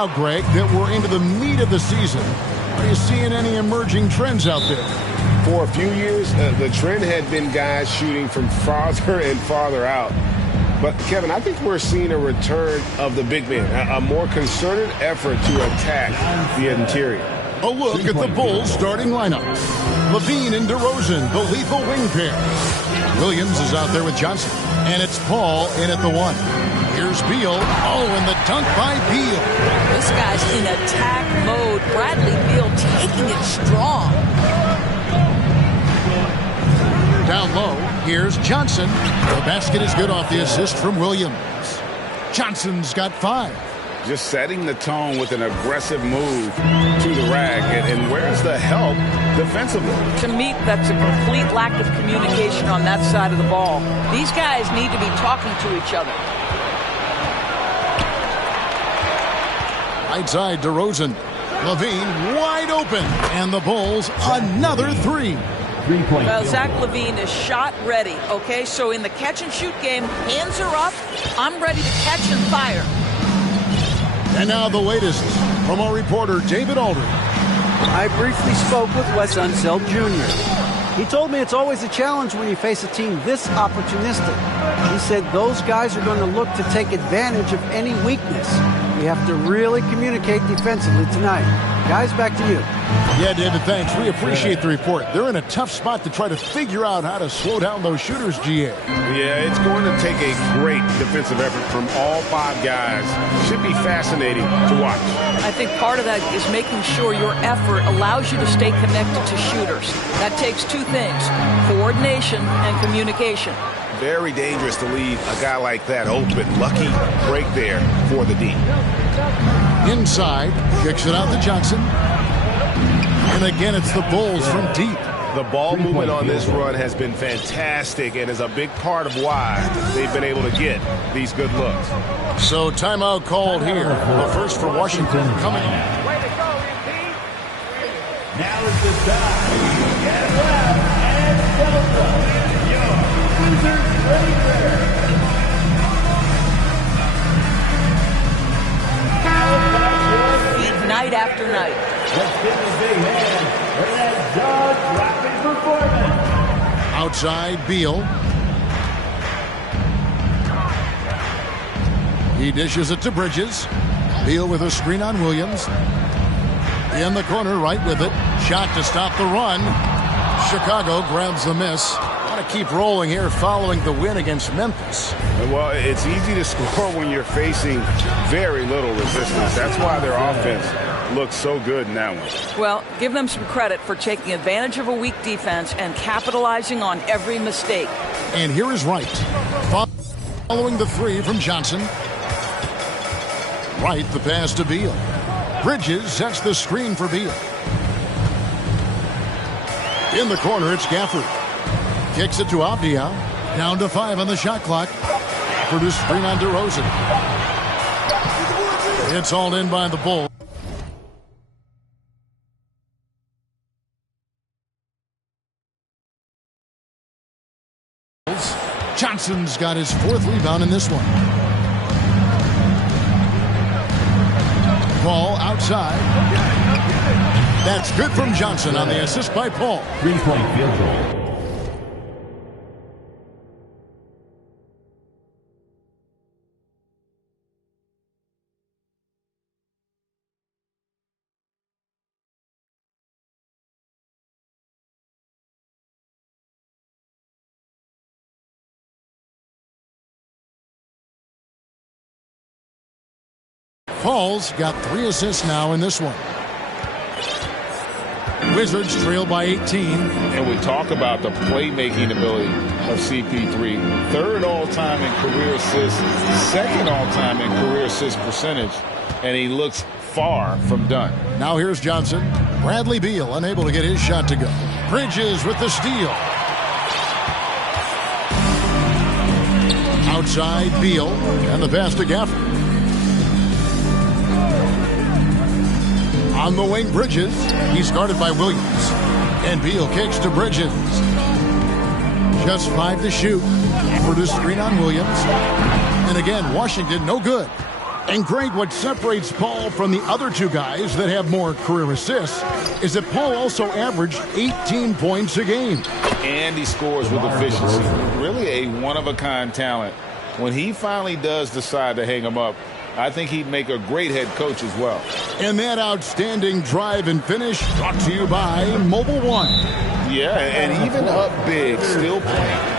now, Greg, that we're into the meat of the season, are you seeing any emerging trends out there? For a few years, the trend had been guys shooting from farther and farther out. But, Kevin, I think we're seeing a return of the big man, a more concerted effort to attack the interior. A look at the Bulls' starting lineup. Levine and DeRozan, the lethal wing pair. Williams is out there with Johnson. And it's Paul in at the 1. Here's Beal. Oh, and the dunk by Beal. This guy's in attack mode. Bradley Beal taking it strong. Down low, here's Johnson. The basket is good off the assist from Williams. Johnson's got 5. Just setting the tone with an aggressive move to the rack. And where's the help defensively? To me, that's a complete lack of communication on that side of the ball. These guys need to be talking to each other. Right side, DeRozan. Levine wide open. And the Bulls, another 3. Well, Zach LaVine is shot ready, okay? So in the catch-and-shoot game, hands are up. I'm ready to catch and fire. And now the latest from our reporter, David Aldridge. I briefly spoke with Wes Unseld Jr. He told me it's always a challenge when you face a team this opportunistic. He said those guys are going to look to take advantage of any weakness. We have to really communicate defensively tonight. Guys, back to you. Yeah, David, thanks. We appreciate the report. They're in a tough spot to try to figure out how to slow down those shooters, GA. Yeah, it's going to take a great defensive effort from all 5 guys. Should be fascinating to watch. I think part of that is making sure your effort allows you to stay connected to shooters. That takes 2 things, coordination and communication. Very dangerous to leave a guy like that open. Lucky break there for the D. Inside, kicks it out to Johnson. And again, it's the Bulls from deep. The ball movement on this run has been fantastic and is a big part of why they've been able to get these good looks. So timeout called here. The first for Washington coming. Way to go, repeat. Now is the time. Get left and Delta. Your Wizards Raiders. Night after night. Let's give a big hand for that jaw-dropping performance. Outside, Beal. He dishes it to Bridges. Beal with a screen on Williams. In the corner, right with it. Shot to stop the run. Chicago grabs the miss. Want to keep rolling here following the win against Memphis. Well, it's easy to score when you're facing very little resistance. That's why their offense looks so good in that one. Well, give them some credit for taking advantage of a weak defense and capitalizing on every mistake. And here is Wright. Following the 3 from Johnson. Wright, the pass to Beal. Bridges sets the screen for Beal. In the corner, it's Gafford. Kicks it to Abdia. Down to 5 on the shot clock. Produced screen on DeRozan. It's all in by the Bulls. Johnson's got his 4th rebound in this one. Ball outside. That's good from Johnson on the assist by Paul. 3-point field goal. Paul's got 3 assists now in this one. Wizards trail by 18. And we talk about the playmaking ability of CP3. 3rd all-time in career assists, 2nd all-time in career assist percentage, and he looks far from done. Now here's Johnson. Bradley Beal unable to get his shot to go. Bridges with the steal. Outside, Beal, and the pass to Gafford. On the wing, Bridges. He's guarded by Williams. And Beal kicks to Bridges. Just 5 to shoot. Produced screen on Williams. And again, Washington no good. And Greg, what separates Paul from the other two guys that have more career assists is that Paul also averaged 18 points a game. And he scores with efficiency. Really a one-of-a-kind talent. When he finally does decide to hang him up, I think he'd make a great head coach as well. And that outstanding drive and finish brought to you by Mobile One. Yeah, and even up big, still playing.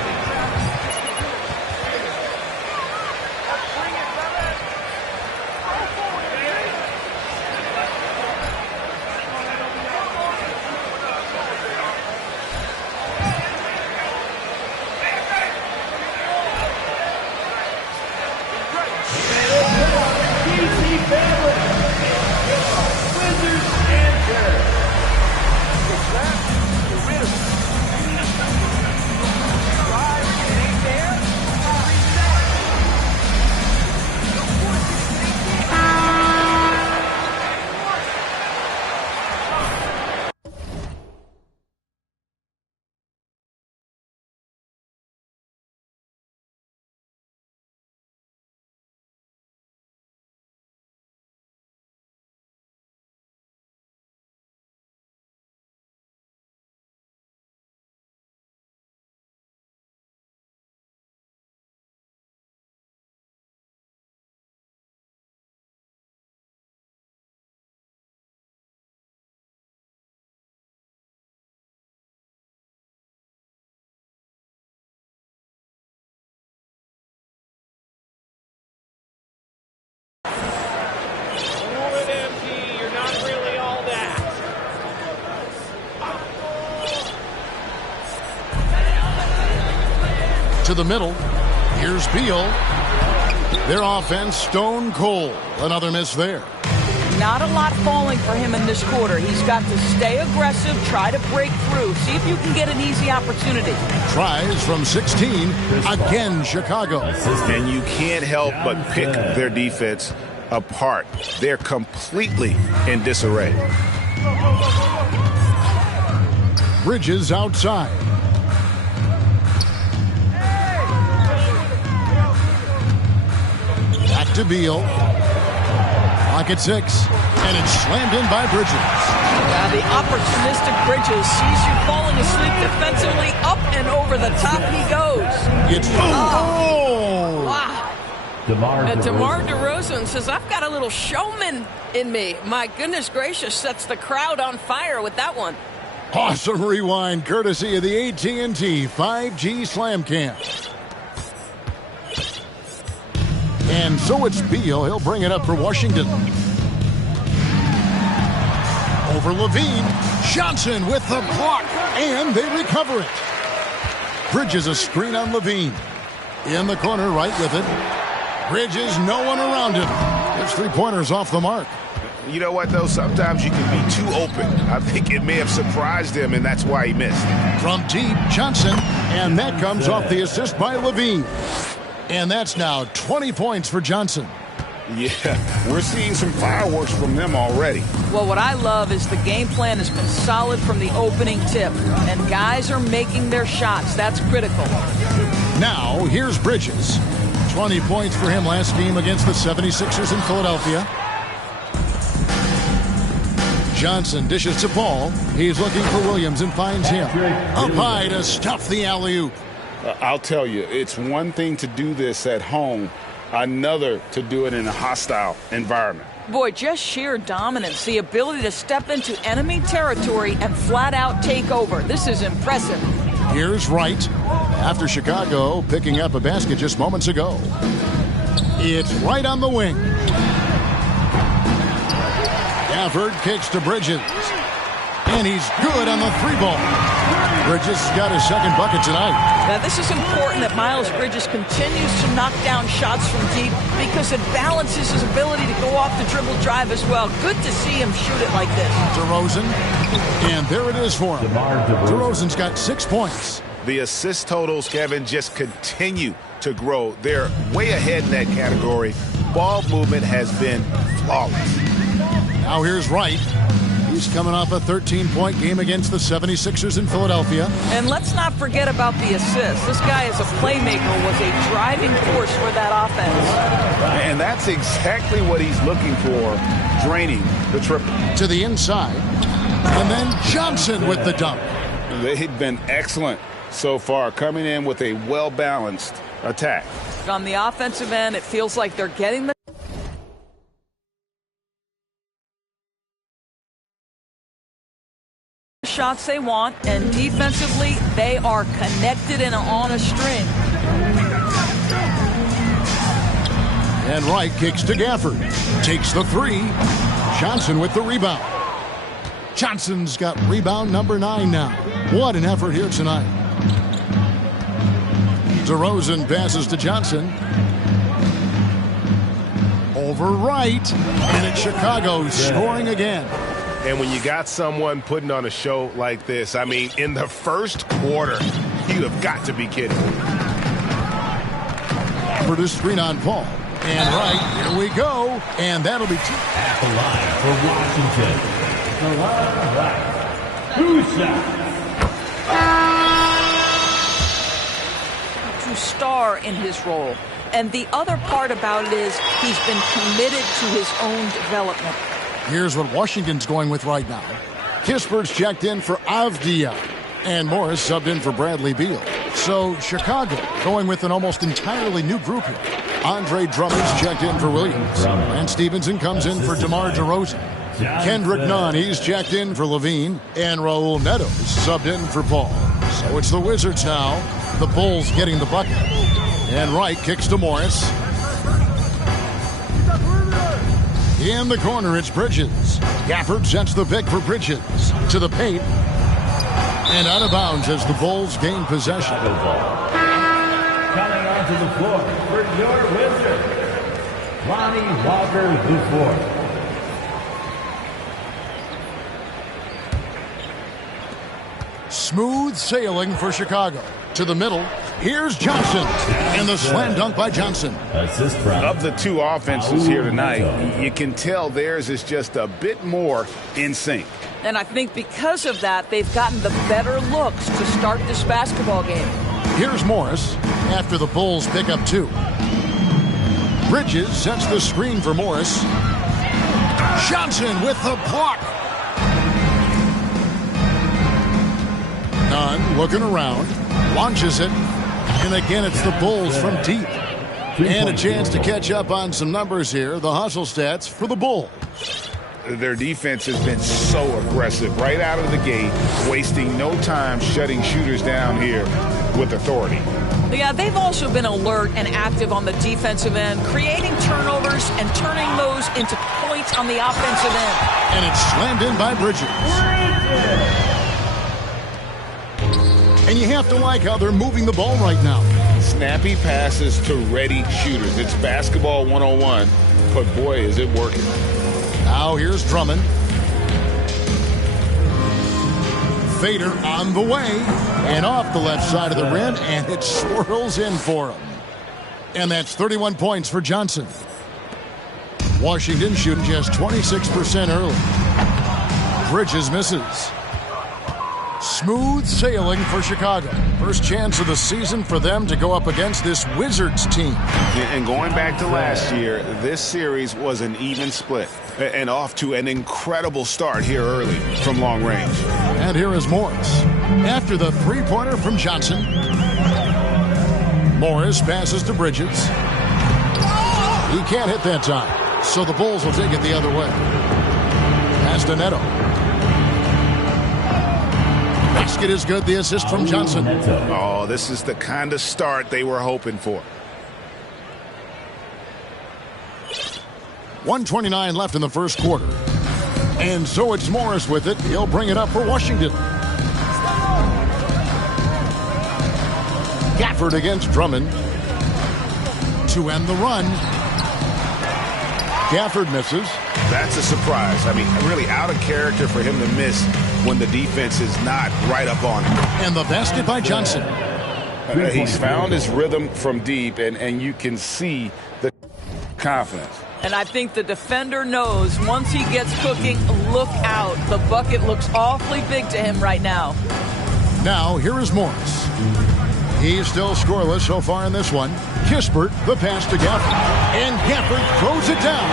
To the middle. Here's Beal. Their offense stone cold. Another miss there. Not a lot falling for him in this quarter. He's got to stay aggressive, try to break through, see if you can get an easy opportunity. Tries from 16. Again, Chicago. And you can't help but pick their defense apart. They're completely in disarray. Bridges outside. Back to Beal. Clock at 6. And it's slammed in by Bridges. The opportunistic Bridges sees you falling asleep defensively. Up and over the top he goes. It's Wow. DeMar DeRozan says, I've got a little showman in me. My goodness gracious, sets the crowd on fire with that one. awesome rewind courtesy of the AT&T 5G Slam Cam. And so it's Beal. He'll bring it up for Washington. Over Levine. Johnson with the block. And they recover it. Bridges a screen on Levine. In the corner, right with it. Bridges, no one around him. His three-pointers off the mark. You know what, though? Sometimes you can be too open. I think it may have surprised him, and that's why he missed. From deep, Johnson. And that comes off the assist by Levine. And that's now 20 points for Johnson. Yeah, we're seeing some fireworks from them already. Well, what I love is the game plan has been solid from the opening tip. And guys are making their shots. That's critical. Now, here's Bridges. 20 points for him last game against the 76ers in Philadelphia. Johnson dishes to Paul. He's looking for Williams and finds him. Up high to stuff the alley-oop. I'll tell you, it's one thing to do this at home, another to do it in a hostile environment. Boy, just sheer dominance, the ability to step into enemy territory and flat out take over. This is impressive. Here's Wright. After Chicago picking up a basket just moments ago. It's right on the wing. Gafford kicks to Bridges. And he's good on the three ball. Bridges got his second bucket tonight. Now, this is important that Miles Bridges continues to knock down shots from deep because it balances his ability to go off the dribble drive as well. Good to see him shoot it like this. DeRozan. And there it is for him. DeRozan's got 6 points. The assist totals, Kevin, just continue to grow. They're way ahead in that category. Ball movement has been flawless. Now here's Wright. He's He's coming off a 13-point game against the 76ers in Philadelphia. And let's not forget about the assist. This guy is a playmaker, was a driving force for that offense. And that's exactly what he's looking for, draining the triple. To the inside. And then Johnson with the dunk. They've been excellent so far, coming in with a well-balanced attack. On the offensive end, it feels like they're getting the shots they want, and defensively, they are connected and on a string. And Wright kicks to Gafford. Takes the three. Johnson with the rebound. Johnson's got rebound number 9 now. What an effort here tonight. DeRozan passes to Johnson. Over Wright. And it's Chicago scoring again. And when you got someone putting on a show like this, I mean, in the first quarter, you have got to be kidding. For the screen on Paul. And Wright, here we go. And that'll be 2. At the line for Washington, DeLon Wright. 2 shots. To star in his role. And the other part about it is he's been committed to his own development. Here's what Washington's going with right now. Kispert's checked in for Avdia. And Morris subbed in for Bradley Beal. So Chicago going with an almost entirely new group here. Andre Drummond's checked in for Williams. And Stevenson comes in for DeMar DeRozan. Kendrick Nunn, he's checked in for Levine. And Raul Neto subbed in for Paul. So it's the Wizards now. The Bulls getting the bucket. And Wright kicks to Morris. In the corner, it's Bridges. Gafford sets the pick for Bridges. To the paint. And out of bounds as the Bulls gain possession. Coming onto the floor for your Wizards, Lonnie Walker IV. Smooth sailing for Chicago. To the middle. Here's Johnson. And the slam dunk by Johnson. Assist from Of the two offenses here tonight, you can tell theirs is just a bit more in sync. And I think because of that, they've gotten the better looks to start this basketball game. Here's Morris after the Bulls pick up 2. Bridges sets the screen for Morris. Johnson with the block. Nunn looking around. Launches it. And again, it's the Bulls from deep. And a chance to catch up on some numbers here. The hustle stats for the Bulls. Their defense has been so aggressive right out of the gate, wasting no time shutting shooters down here with authority. Yeah, they've also been alert and active on the defensive end, creating turnovers and turning those into points on the offensive end. And it's slammed in by Bridges. And you have to like how they're moving the ball right now. Snappy passes to ready shooters. It's basketball 101, but boy, is it working. Now here's Drummond. Fader on the way. And off the left side of the rim, and it swirls in for him. And that's 31 points for Johnson. Washington shooting just 26% early. Bridges misses. Smooth sailing for Chicago. First chance of the season for them to go up against this Wizards team. And going back to last year, this series was an even split. And off to an incredible start here early from long range. And here is Morris. After the three-pointer from Johnson. Morris passes to Bridges. He can't hit that time. So the Bulls will take it the other way. Pass to Neto. Basket is good. The assist from Johnson. Oh, this is the kind of start they were hoping for. 1:29 left in the first quarter. And so it's Morris with it. He'll bring it up for Washington. Gafford against Drummond. To end the run. Gafford misses. That's a surprise. I mean, really out of character for him to miss when the defense is not right up on him. And the basket by Johnson. He's found his rhythm from deep, and you can see the confidence. And I think the defender knows once he gets cooking, look out. The bucket looks awfully big to him right now. Now, here is Morris. He's still scoreless so far in this one. Kispert, the pass to Gafford. And Gafford throws it down.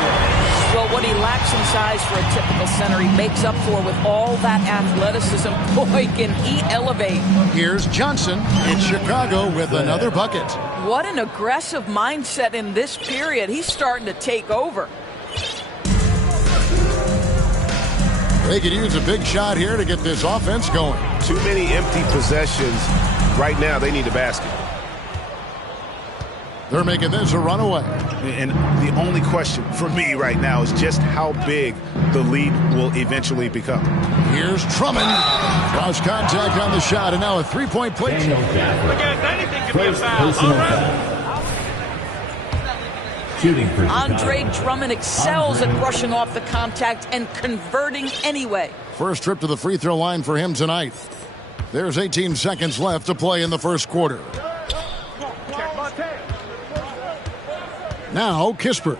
Well, what he lacks in size for a typical center, he makes up for with all that athleticism. Boy, can he elevate. Here's Johnson in Chicago with another bucket. What an aggressive mindset in this period. He's starting to take over. They could use a big shot here to get this offense going. Too many empty possessions. Right now, they need a basket. They're making this a runaway. And the only question for me right now is just how big the lead will eventually become. Here's Drummond. Cross contact on the shot, and now a three-point play. Shooting for Andre Drummond excels at brushing off the contact and converting anyway. First trip to the free throw line for him tonight. There's 18 seconds left to play in the first quarter. Now, Kispert.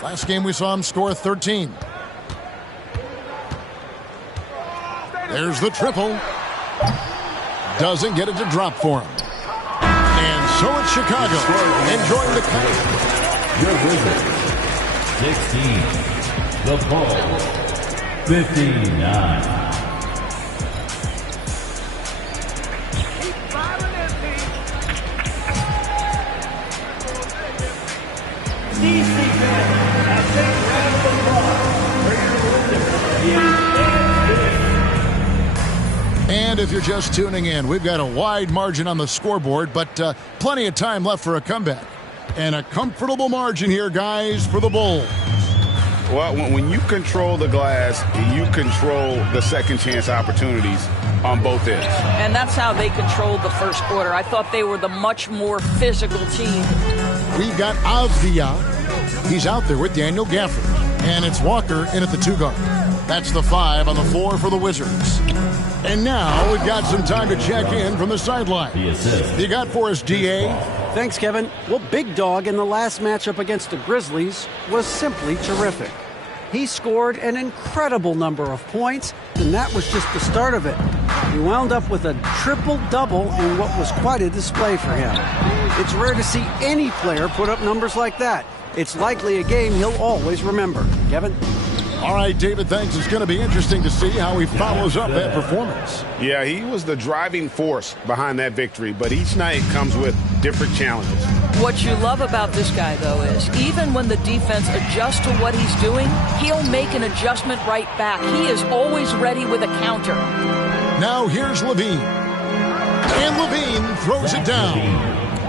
Last game we saw him score 13. There's the triple. Doesn't get it to drop for him. And so it's Chicago enjoying the cut. Your wizard. 16. The ball. 59. And if you're just tuning in, we've got a wide margin on the scoreboard, but plenty of time left for a comeback. And a comfortable margin here, guys, for the Bulls. Well, when you control the glass, you control the second chance opportunities on both ends. And that's how they controlled the first quarter. I thought they were the much more physical team. We've got Avdia. He's out there with Daniel Gafford. And it's Walker in at the 2 guard. That's the 5 on the 4 for the Wizards. And now we've got some time to check in from the sideline. You got for us, D.A.? Thanks, Kevin. Well, Big Dog in the last matchup against the Grizzlies was simply terrific. He scored an incredible number of points, and that was just the start of it. He wound up with a triple-double in what was quite a display for him. It's rare to see any player put up numbers like that. It's likely a game he'll always remember. Kevin? All right, David, thanks. It's going to be interesting to see how he follows up that performance. Yeah, he was the driving force behind that victory, but each night comes with different challenges. What you love about this guy, though, is even when the defense adjusts to what he's doing, he'll make an adjustment right back. He is always ready with a counter. Now here's Levine. And Levine throws it down.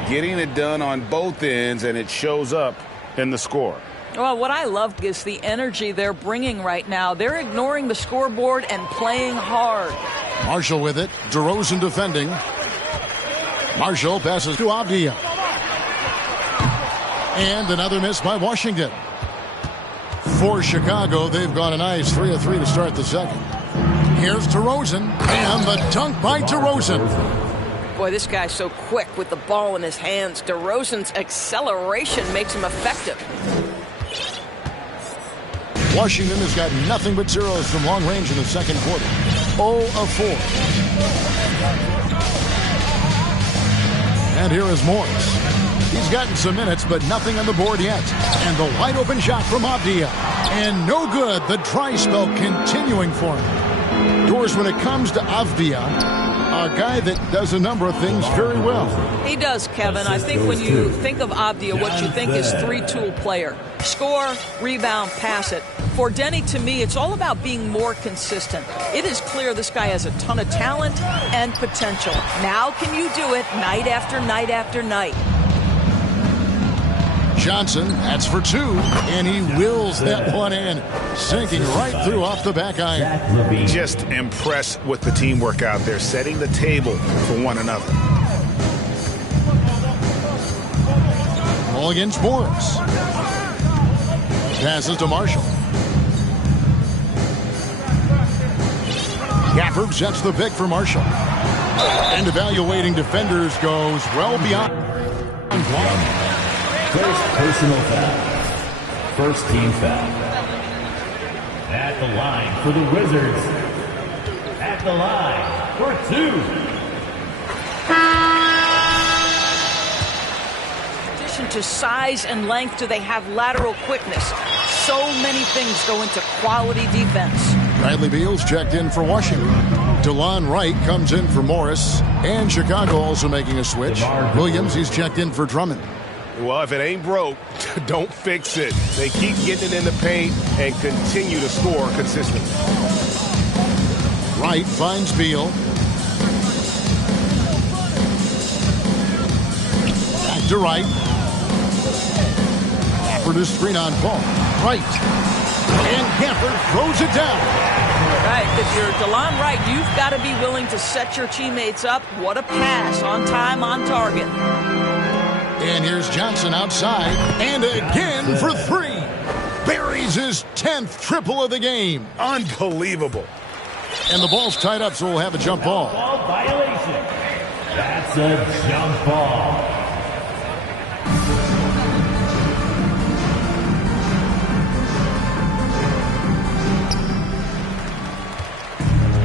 Getting it done on both ends, and it shows up in the score. Well, what I love is the energy they're bringing right now. They're ignoring the scoreboard and playing hard. Marshall with it. DeRozan defending. Marshall passes to Avdia. And another miss by Washington. For Chicago, they've got a nice 3 of 3 to start the second. Here's DeRozan. And the dunk by DeRozan. Boy, this guy's so quick with the ball in his hands. DeRozan's acceleration makes him effective. Washington has got nothing but zeros from long range in the second quarter. 0 of 4. And here is Morris. He's gotten some minutes, but nothing on the board yet. And the wide open shot from Avdia. And no good. The dry spell continuing for him. Doors, when it comes to Avdia, a guy that does a number of things very well. He does, Kevin. I think when you think of Avdia, what you think is three-tool player. Score, rebound, pass it. For Denny, to me, it's all about being more consistent. It is clear this guy has a ton of talent and potential. Now can you do it night after night after night? Johnson, that's for 2, and he wills that one in, sinking right through off the back iron. Just impressed with the teamwork out there, setting the table for one another. Ball against Morris. Passes to Marshall. Gafford sets the pick for Marshall. And evaluating defenders goes well beyond. First personal foul. first team foul. At the line for the Wizards. At the line for 2. In addition to size and length, do they have lateral quickness? So many things go into quality defense. Bradley Beal's checked in for Washington. DeLon Wright comes in for Morris. And Chicago also making a switch. Williams, he's checked in for Drummond. Well, if it ain't broke, don't fix it. They keep getting it in the paint and continue to score consistently. Wright finds Beal. Back to Wright. Gafford is screen on Paul. Wright. And Gafford throws it down. Right, if you're DeLon Wright, you've got to be willing to set your teammates up. What a pass, on time, on target. And here's Johnson outside, and again for 3. Buries his 10th triple of the game. Unbelievable. And the ball's tied up, so we'll have a jump ball. Ball violation. That's a jump ball.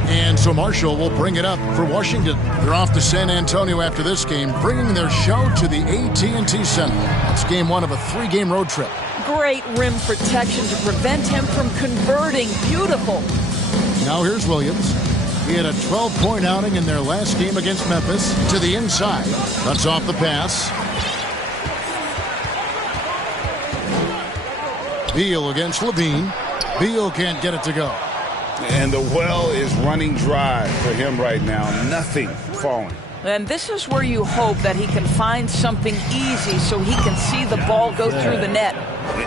And so Marshall will bring it up for Washington. They're off to San Antonio after this game, bringing their show to the AT&T Center. That's game 1 of a 3-game road trip. Great rim protection to prevent him from converting. Beautiful. Now here's Williams. He had a 12-point outing in their last game against Memphis. To the inside. Cuts off the pass. Beal against Levine. Beal can't get it to go. And the well is running dry for him right now. Nothing falling. And this is where you hope that he can find something easy so he can see the ball go through the net.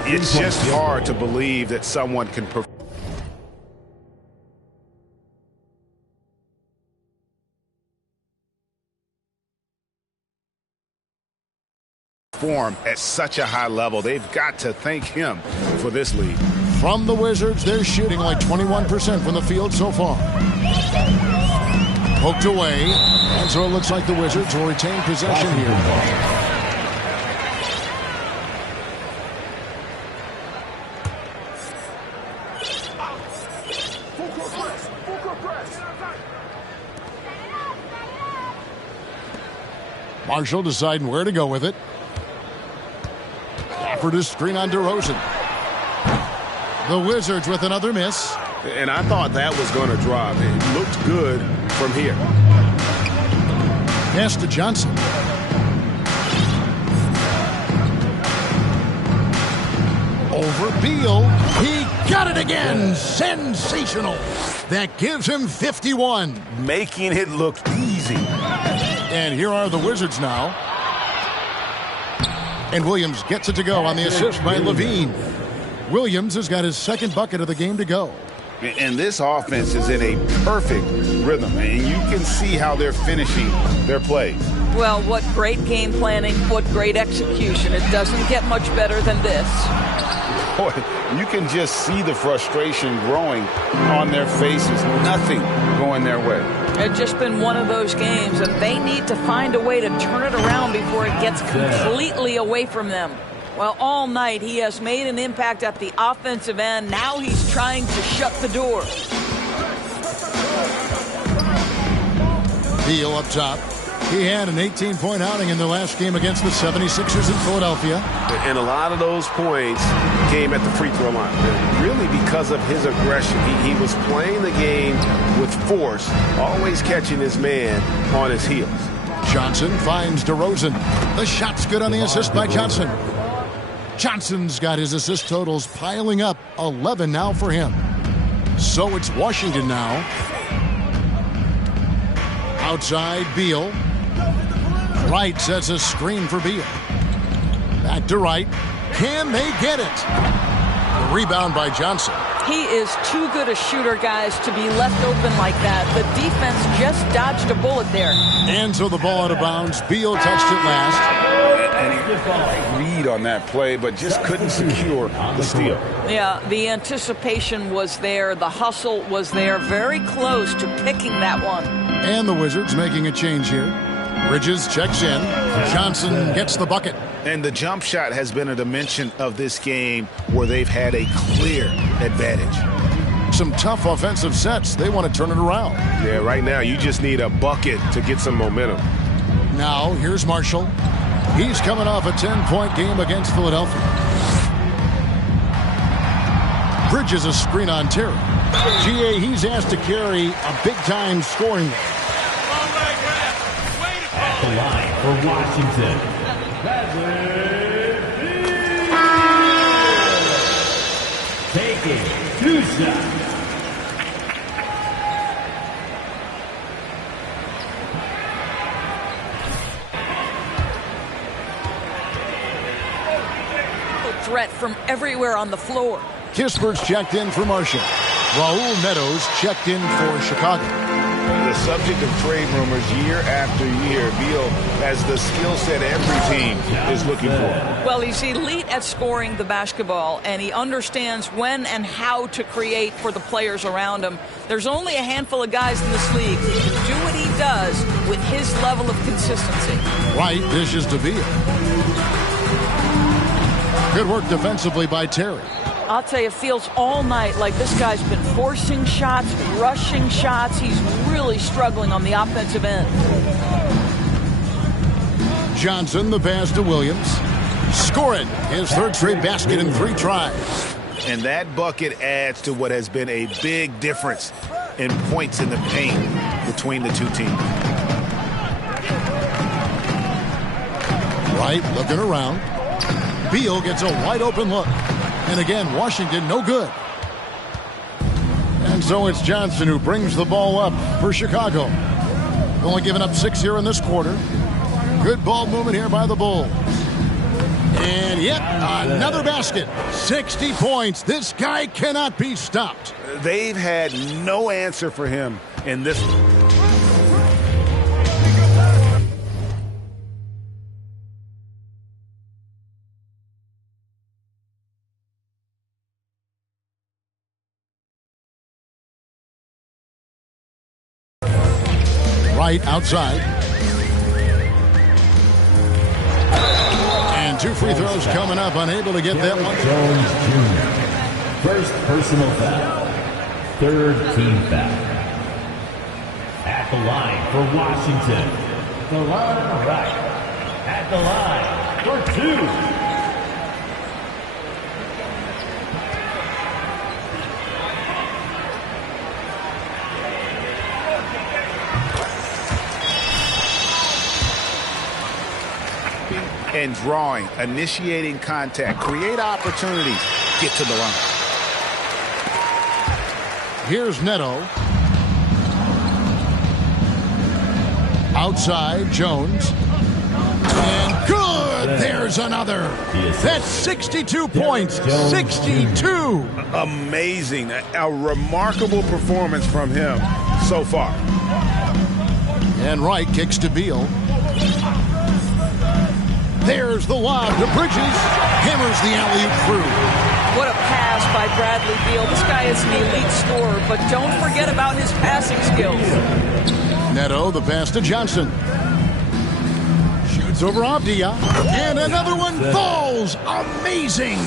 It's just hard to believe that someone can perform at such a high level. They've got to thank him for this lead. From the Wizards, they're shooting like 21% from the field so far. Poked away, and so it looks like the Wizards will retain possession here. Marshall deciding where to go with it. Gafford is screen on DeRozan. The Wizards with another miss. And I thought that was going to drop. It looked good from here. Pass to Johnson. Over Beal. He got it again. Sensational. That gives him 51. Making it look easy. And here are the Wizards now. And Williams gets it to go on the assist by Levine. Williams has got his second bucket of the game to go. And this offense is in a perfect rhythm, and you can see how they're finishing their plays. Well, what great game planning, what great execution. It doesn't get much better than this. Boy, you can just see the frustration growing on their faces. Nothing going their way. It's just been one of those games, and they need to find a way to turn it around before it gets completely away from them. Well, all night he has made an impact at the offensive end. Now he's trying to shut the door. Beal up top. He had an 18-point outing in the last game against the 76ers in Philadelphia. And a lot of those points came at the free throw line. Really because of his aggression. He was playing the game with force, always catching his man on his heels. Johnson finds DeRozan. The shot's good on the assist by Johnson. Johnson's got his assist totals piling up. 11 now for him. So it's Washington now. Outside Beal. Wright sets a screen for Beal. Back to Wright. Can they get it? The rebound by Johnson. He is too good a shooter, guys, to be left open like that. The defense just dodged a bullet there. And so the ball out of bounds. Beal touched it last. And he read on that play, but just couldn't secure the steal. Yeah, the anticipation was there. The hustle was there. Very close to picking that one. And the Wizards making a change here. Bridges checks in. Johnson gets the bucket. And the jump shot has been a dimension of this game where they've had a clear advantage. Some tough offensive sets. They want to turn it around. Yeah, right now you just need a bucket to get some momentum. Now, here's Marshall. He's coming off a 10-point game against Philadelphia. Bridges a screen on Terry. GA, he's asked to carry a big-time scoring. At the line for Washington, taking 2 shots. Threat from everywhere on the floor. Kispert's checked in for Marshall. Raul Neto's checked in for Chicago. The subject of trade rumors year after year. Beal has the skill set every team is looking for. Well, he's elite at scoring the basketball, and he understands when and how to create for the players around him. There's only a handful of guys in this league who can do what he does with his level of consistency. Right dishes to Beal. Good work defensively by Terry. I'll tell you, it feels all night like this guy's been forcing shots, rushing shots. He's really struggling on the offensive end. Johnson, the pass to Williams. Scoring his third straight basket in 3 tries. And that bucket adds to what has been a big difference in points in the paint between the two teams. Wright looking around. Beal gets a wide open look. And again, Washington no good. And so it's Johnson who brings the ball up for Chicago. Only giving up 6 here in this quarter. Good ball movement here by the Bulls. And yet another basket. 60 points. This guy cannot be stopped. They've had no answer for him in this one. Right outside. And 2 free throws coming up. Unable to get that one. Jones Jr. First personal foul. 3rd team foul. At the line for Washington. DeLon Wright. At the line for 2. And drawing, initiating contact, create opportunities, get to the line. Here's Neto. Outside, Jones. And good! There's another. That's 62 points. 62. Amazing. A remarkable performance from him so far. And Wright kicks to Beal. There's the lob to Bridges. Hammers the alley-oop through. What a pass by Bradley Beal. This guy is an elite scorer, but don't forget about his passing skills. Neto, the pass to Johnson. Shoots over Abdia. And another one falls. Amazing.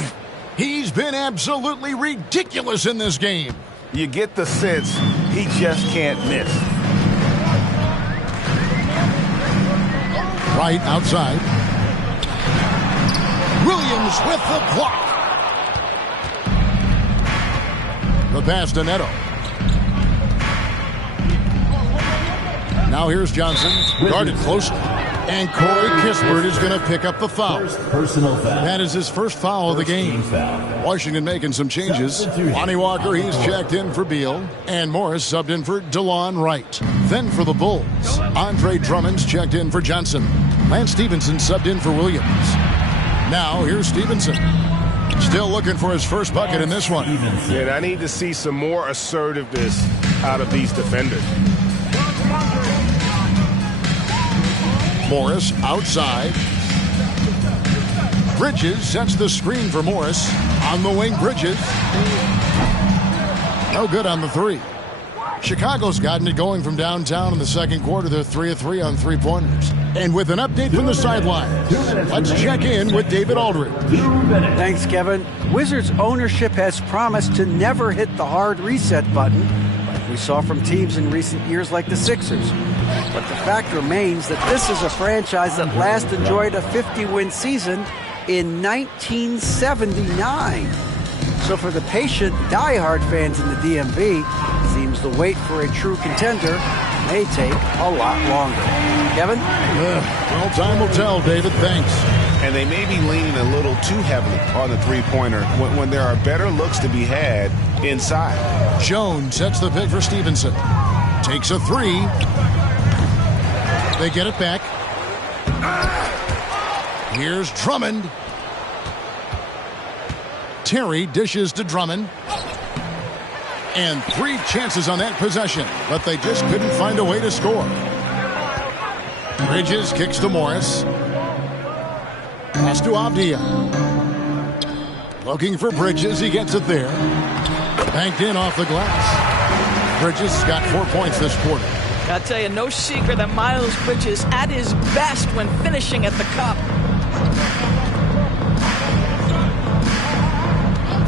He's been absolutely ridiculous in this game. You get the sense he just can't miss. Right outside. Williams with the block. The pass to Neto. Now here's Johnson, guarded closely. And Corey Kispert is going to pick up the foul. First personal foul. That is his first foul of the game. Washington making some changes. Lonnie Walker, he's checked in for Beal. And Morris subbed in for DeLon Wright. Then for the Bulls, Andre Drummond's checked in for Johnson. Lance Stevenson subbed in for Williams. Now here's Stevenson. Still looking for his first bucket in this one. And I need to see some more assertiveness out of these defenders. Morris outside. Bridges sets the screen for Morris. On the wing, Bridges. No good on the 3. Chicago's gotten it going from downtown in the second quarter. They're 3 of 3 on three-pointers. And with an update from the sidelines, let's check in with David Aldridge. Thanks, Kevin. Wizards ownership has promised to never hit the hard reset button like we saw from teams in recent years like the Sixers. But the fact remains that this is a franchise that last enjoyed a 50-win season in 1979. So for the patient, die-hard fans in the DMV, it seems the wait for a true contender may take a lot longer. Kevin? Well, time will tell, David. Thanks. And they may be leaning a little too heavily on the three-pointer when there are better looks to be had inside. Jones sets the pick for Stevenson. Takes a three. They get it back. Here's Drummond. Terry dishes to Drummond. And 3 chances on that possession, but they just couldn't find a way to score. Bridges kicks to Morris. Pass to Avdia. Looking for Bridges. He gets it there. Banked in off the glass. Bridges got 4 points this quarter. I tell you, no secret that Miles Bridges at his best when finishing at the cup.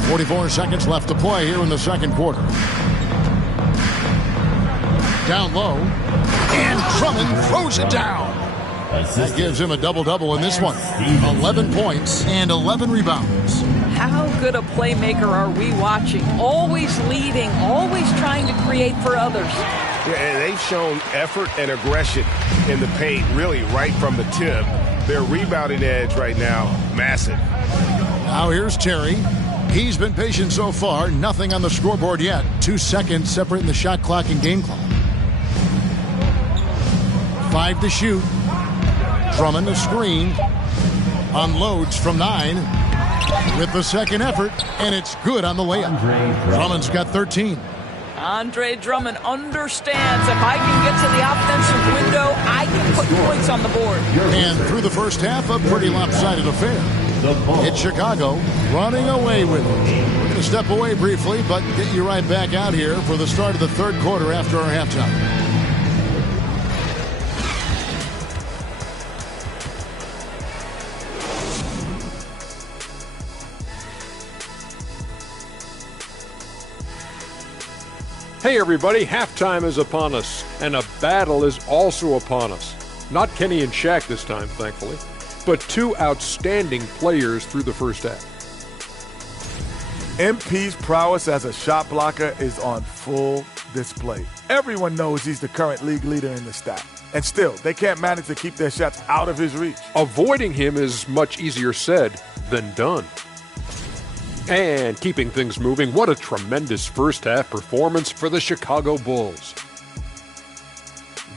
44 seconds left to play here in the second quarter. Down low. And Drummond throws it down. That gives him a double-double in this one. 11 points and 11 rebounds. How good a playmaker are we watching? Always leading, always trying to create for others. Yeah, and they've shown effort and aggression in the paint, really right from the tip. Their rebounding edge right now, massive. Now here's Terry. He's been patient so far. Nothing on the scoreboard yet. 2 seconds separating the shot clock and game clock. 5 to shoot. Drummond a screen. Unloads from 9 with the second effort, and it's good on the layup. Drummond's got 13. Andre Drummond understands if I can get to the offensive window, I can put points on the board. And through the first half, a pretty lopsided affair. It's Chicago running away with it. We're going to step away briefly, but get you right back out here for the start of the third quarter after our halftime. Hey everybody, halftime is upon us, and a battle is also upon us. Not Kenny and Shaq this time, thankfully, but 2 outstanding players through the first half. MP's prowess as a shot blocker is on full display. Everyone knows he's the current league leader in the stat. And still, they can't manage to keep their shots out of his reach. Avoiding him is much easier said than done. And keeping things moving, what a tremendous first half performance for the Chicago Bulls.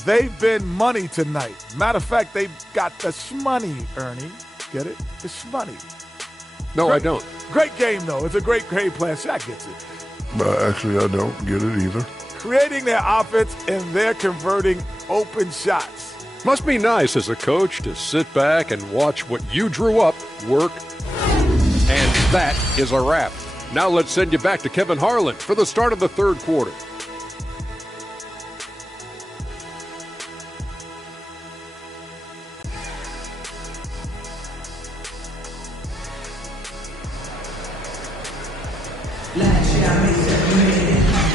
They've been money tonight. Matter of fact, they've got the shmoney, Ernie. Get it? The shmoney. No, I don't. Great game, though. It's a great game plan. Shaq gets it. But actually, I don't get it either. Creating their offense, and they're converting open shots. Must be nice as a coach to sit back and watch what you drew up work. And that is a wrap. Now let's send you back to Kevin Harlan for the start of the third quarter.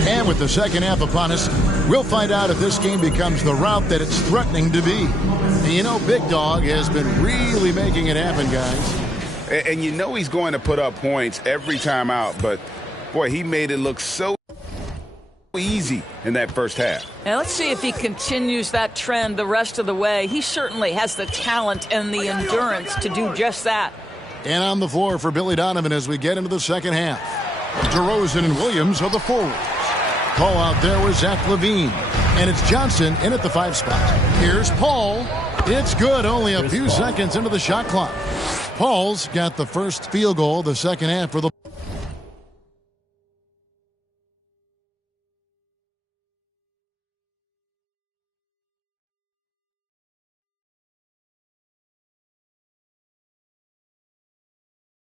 And with the second half upon us, we'll find out if this game becomes the route that it's threatening to be. And you know, Big Dog has been really making it happen, guys. And you know he's going to put up points every time out, but, boy, he made it look so easy in that first half. Now let's see if he continues that trend the rest of the way. He certainly has the talent and the endurance to do just that. And on the floor for Billy Donovan as we get into the second half. DeRozan and Williams are the forwards. Call out there was Zach LaVine. And it's Johnson in at the 5 spot. Here's Paul. It's good, only a few seconds into the shot clock. Paul's got the first field goal the second half for the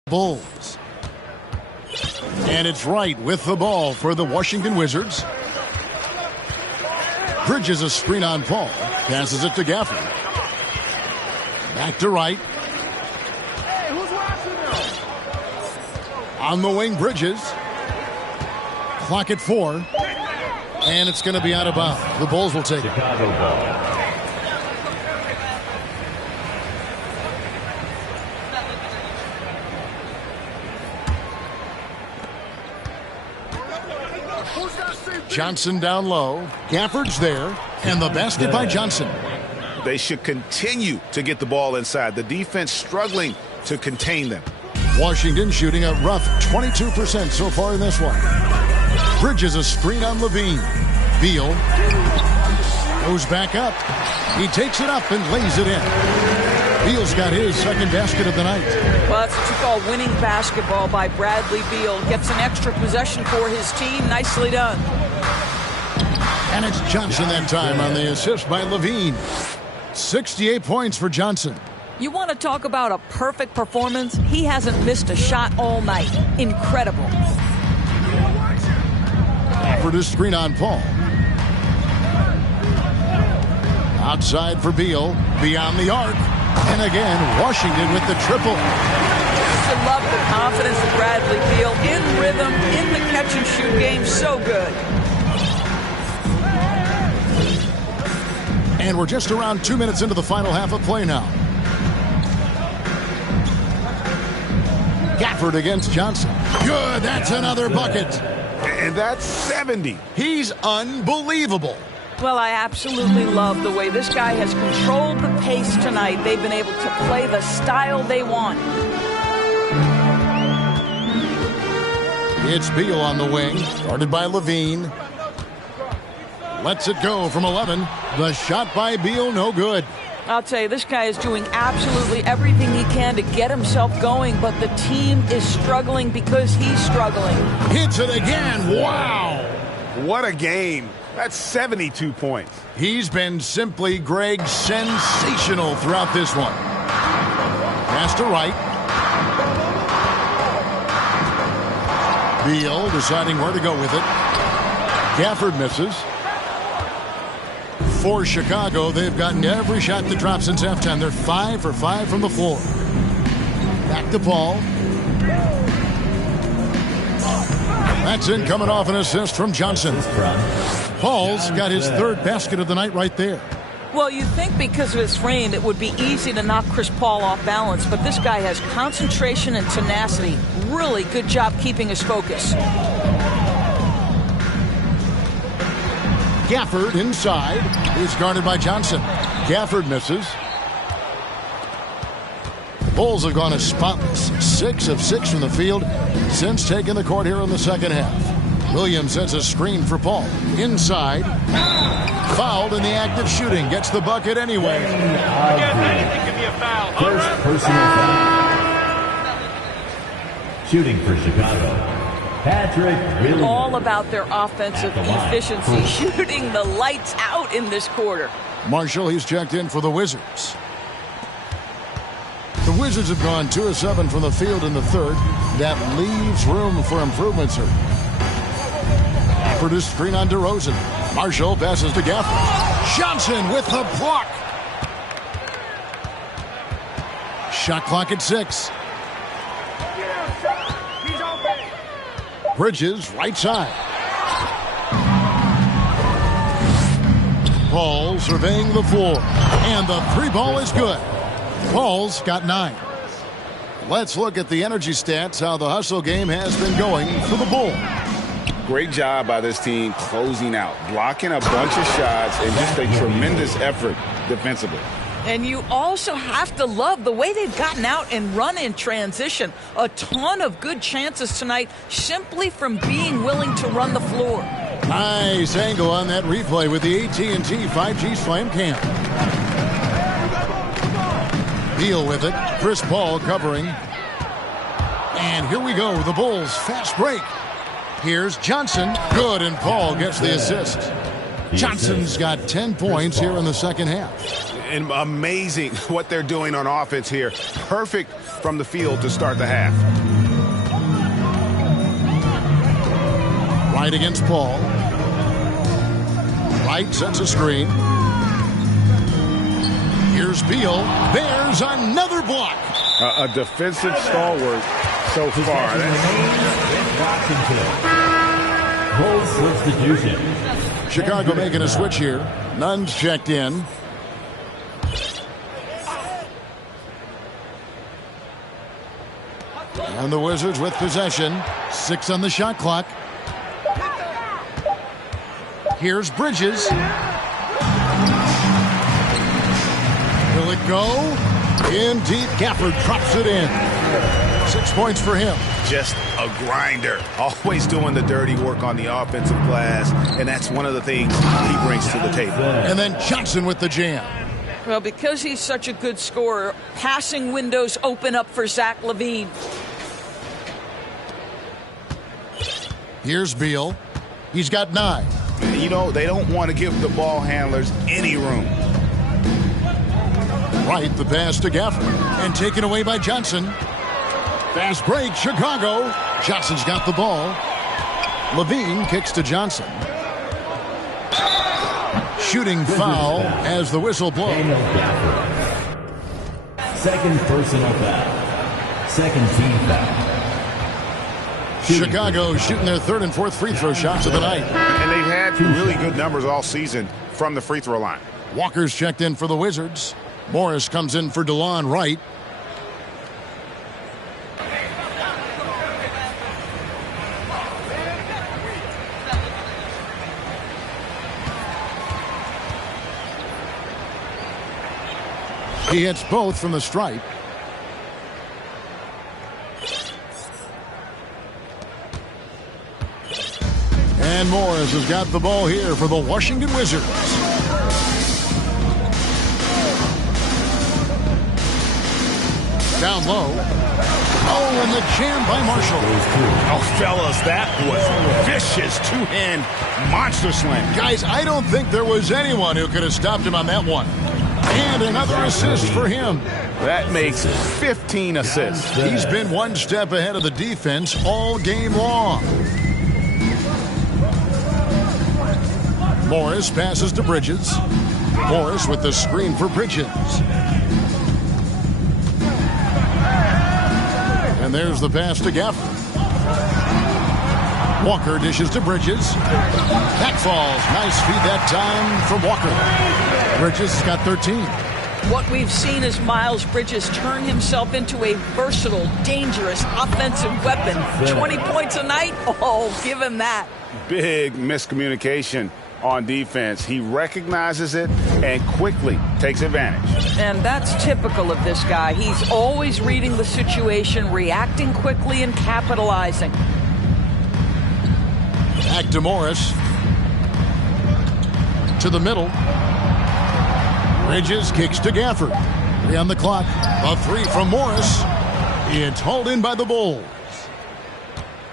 Bulls. And it's right with the ball for the Washington Wizards. Bridges a screen on Paul. Passes it to Gafford. Back to Wright. On the wing, Bridges. Clock at 4. And it's going to be out of bounds. The Bulls will take it. Chicago ball. Johnson down low. Gafford's there. And the basket by Johnson. They should continue to get the ball inside. The defense struggling to contain them. Washington shooting a rough 22% so far in this one. Bridges a screen on Levine. Beal goes back up. He takes it up and lays it in. Beal's got his second basket of the night. Well, that's what you call winning basketball by Bradley Beal. Gets an extra possession for his team. Nicely done. And it's Johnson that time on the assist by Levine. 68 points for Johnson. You want to talk about a perfect performance? He hasn't missed a shot all night. Incredible. For the screen on Paul. Outside for Beal. Beyond the arc. And again, Washington with the triple. Just to love the confidence of Bradley Beal. In rhythm, in the catch-and-shoot game. So good. And we're just around 2 minutes into the final half of play now. Gafford against Johnson. Good, that's another bucket. And that's 70. He's unbelievable. Well, I absolutely love the way this guy has controlled the pace tonight. They've been able to play the style they want. It's Beal on the wing, guarded by Levine. Lets it go from 11. The shot by Beal, no good. I'll tell you, this guy is doing absolutely everything he can to get himself going, but the team is struggling because he's struggling. Hits it again. Wow. What a game. That's 72 points. He's been simply, Greg, sensational throughout this one. Pass to Wright. Beal deciding where to go with it. Gafford misses. For Chicago, they've gotten every shot that dropped since halftime. They're 5 for 5 from the floor. Back to Paul. That's in, coming off an assist from Johnson. Paul's got his third basket of the night right there. Well, you'd think because of his frame, it would be easy to knock Chris Paul off balance, but this guy has concentration and tenacity. Really good job keeping his focus. Gafford inside. He's guarded by Johnson. Gafford misses. The Bulls have gone as spotless. 6 of 6 from the field since taking the court here in the second half. Williams sets a screen for Paul. Inside. Fouled in the act of shooting. Gets the bucket anyway. Anything can be a foul. First personal foul. Shooting for Chicago. Patrick Williams. All about their offensive efficiency, shooting the lights out in this quarter. Marshall, he's checked in for the Wizards. The Wizards have gone 2 of 7 from the field in the third. That leaves room for improvement, sir. Gafford screen on DeRozan. Marshall passes to Gafford. Johnson with the block. Shot clock at 6. Bridges, right side. Paul surveying the floor. And the 3 ball is good. Paul's got 9. Let's look at the energy stats, how the hustle game has been going for the Bulls. Great job by this team closing out, blocking a bunch of shots, and just a tremendous effort defensively. And you also have to love the way they've gotten out and run in transition. A ton of good chances tonight simply from being willing to run the floor. Nice angle on that replay with the AT&T 5G Slam Cam. Beal with it. Chris Paul covering. And here we go. The Bulls fast break. Here's Johnson. Good, and Paul gets the assist. Johnson's got 10 points here in the second half. And amazing what they're doing on offense here. Perfect from the field to start the half. Right against Paul. Wright sets a screen. Here's Beal. There's another block. A defensive stalwart so far. Full substitution. Chicago making a switch here. Nunn's checked in. And the Wizards with possession. 6 on the shot clock. Here's Bridges. Will it go? In deep. Gafford drops it in. 6 points for him. Just a grinder. Always doing the dirty work on the offensive glass. And that's one of the things he brings to the table. And then Johnson with the jam. Well, because he's such a good scorer, passing windows open up for Zach LaVine. Here's Beal. He's got 9. You know, they don't want to give the ball handlers any room. Right, the pass to Gafford. And taken away by Johnson. Fast break, Chicago. Johnson's got the ball. LaVine kicks to Johnson. Shooting foul as the whistle blows. Second personal foul. Second team foul. Chicago shooting their 3rd and 4th free throw shots of the night. And they've had really good numbers all season from the free throw line. Walker's checked in for the Wizards. Morris comes in for DeLon Wright. He hits both from the stripe. And Morris has got the ball here for the Washington Wizards. Down low. Oh, and the jam by Marshall. Oh, fellas, that was vicious two-hand monster slam. Guys, I don't think there was anyone who could have stopped him on that one. And another assist for him. That makes 15 assists. He's been one step ahead of the defense all game long. Morris passes to Bridges. Morris with the screen for Bridges. And there's the pass to Gafford. Walker dishes to Bridges. Back falls. Nice feed that time from Walker. Bridges has got 13. What we've seen is Miles Bridges turn himself into a versatile, dangerous offensive weapon. 20 points a night? Oh, give him that. Big miscommunication on defense. He recognizes it and quickly takes advantage. And that's typical of this guy. He's always reading the situation, reacting quickly, and capitalizing. Back to Morris. To the middle. Bridges kicks to Gafford. 3 on the clock. A 3 from Morris. It's hauled in by the Bulls.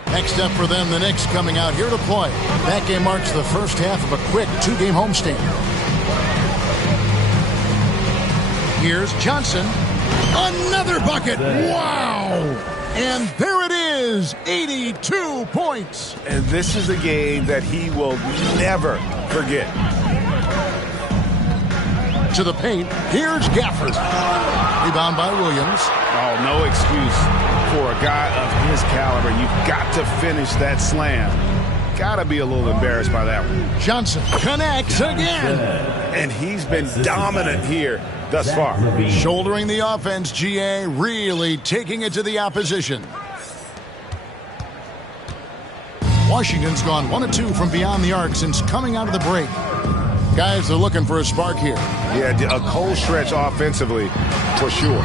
Next up for them, the Knicks coming out here to play. That game marks the first half of a quick 2-game homestand. Here's Johnson. Another bucket. Wow. And there it is. 82 points. And this is a game that he will never forget. To the paint. Here's Gafford. Rebound by Williams. Oh, no excuse for a guy of his caliber. You've got to finish that slam. Got to be a little embarrassed by that one. Johnson connects again. And he's been dominant here thus far. Shouldering the offense, GA, really taking it to the opposition. Washington's gone 1 of 2 from beyond the arc since coming out of the break. Guys are looking for a spark here. Yeah, a cold stretch offensively for sure.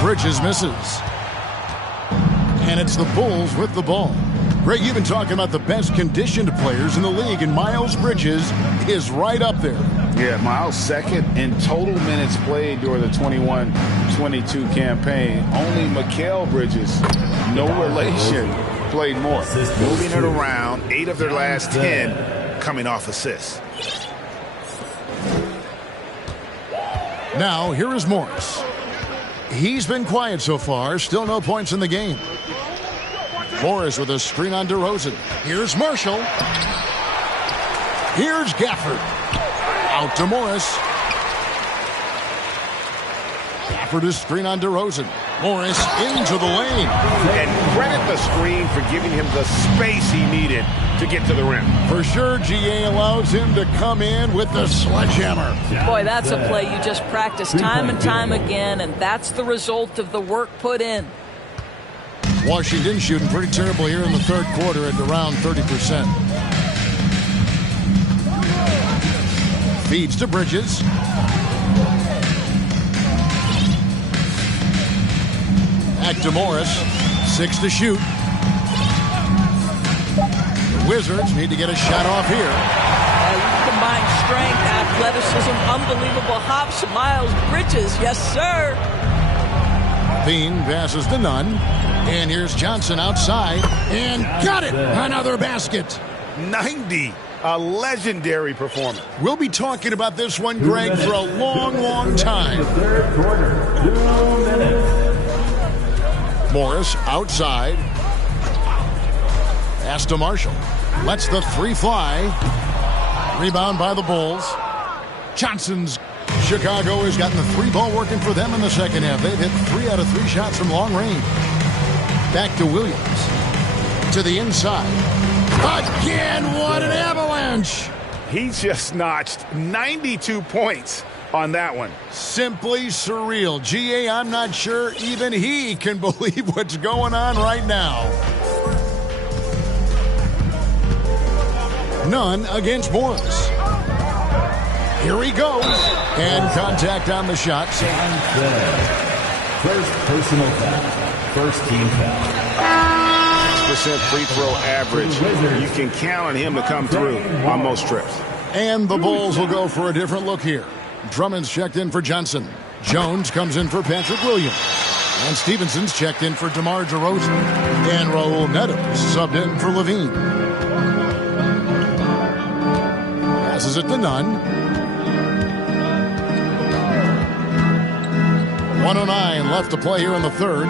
Bridges misses. And it's the Bulls with the ball. Greg, you've been talking about the best conditioned players in the league, and Miles Bridges is right up there. Yeah, Miles second in total minutes played during the 21-22 campaign. Only Mikal Bridges, no relation, played more. Moving it around, 8 of their last 10 coming off assists. Now, here is Morris. He's been quiet so far. Still no points in the game. Morris with a screen on DeRozan. Here's Marshall. Here's Gafford. Out to Morris. After the screen on DeRozan. Morris into the lane. And credit the screen for giving him the space he needed to get to the rim. For sure, GA allows him to come in with the sledgehammer. Boy, that's a play you just practice time and time again, and that's the result of the work put in. Washington shooting pretty terrible here in the third quarter at around 30%. Feeds to Bridges. Back to Morris. 6 to shoot. The Wizards need to get a shot off here. You combine strength, athleticism, unbelievable hops. Miles Bridges, yes, sir. Bean passes to Nunn. And here's Johnson outside. And got it! Another basket. 90. A legendary performance. We'll be talking about this one, Greg, for a long, long time. Third quarter, 2 minutes. Morris outside. Pass to Marshall. Lets the three fly. Rebound by the Bulls. Johnson's Chicago has gotten the three ball working for them in the second half. They've hit 3 out of 3 shots from long range. Back to Williams. To the inside. Again, what an avalanche! He just notched 92 points on that one. Simply surreal. GA, I'm not sure even he can believe what's going on right now. None against Morris. Here he goes. And contact on the shot. First personal foul. First team foul. 6% free throw average. You can count on him to come through on most trips. And the Bulls will go for a different look here. Drummond's checked in for Johnson. Jones comes in for Patrick Williams. And Stevenson's checked in for DeMar DeRozan. And Raul Neto subbed in for Levine. Passes it to Nunn. 1:09 left to play here in the third.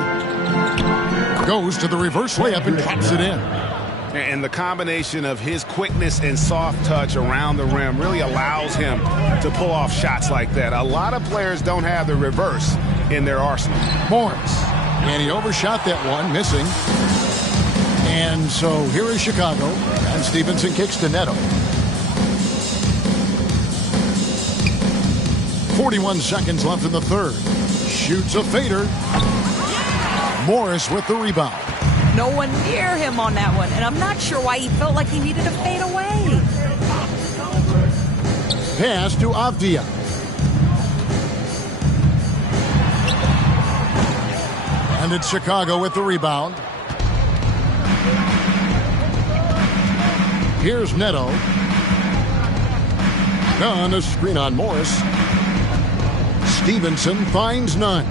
Goes to the reverse layup and drops it in. And the combination of his quickness and soft touch around the rim really allows him to pull off shots like that. A lot of players don't have the reverse in their arsenal. Morris. And he overshot that one, missing. And so here is Chicago. And Stevenson kicks to Neto. 41 seconds left in the third. Shoots a fader. Morris with the rebound. No one near him on that one, and I'm not sure why he felt like he needed to fade away. Pass to Avdia. And it's Chicago with the rebound. Here's Neto. On a screen on Morris. Stevenson finds none.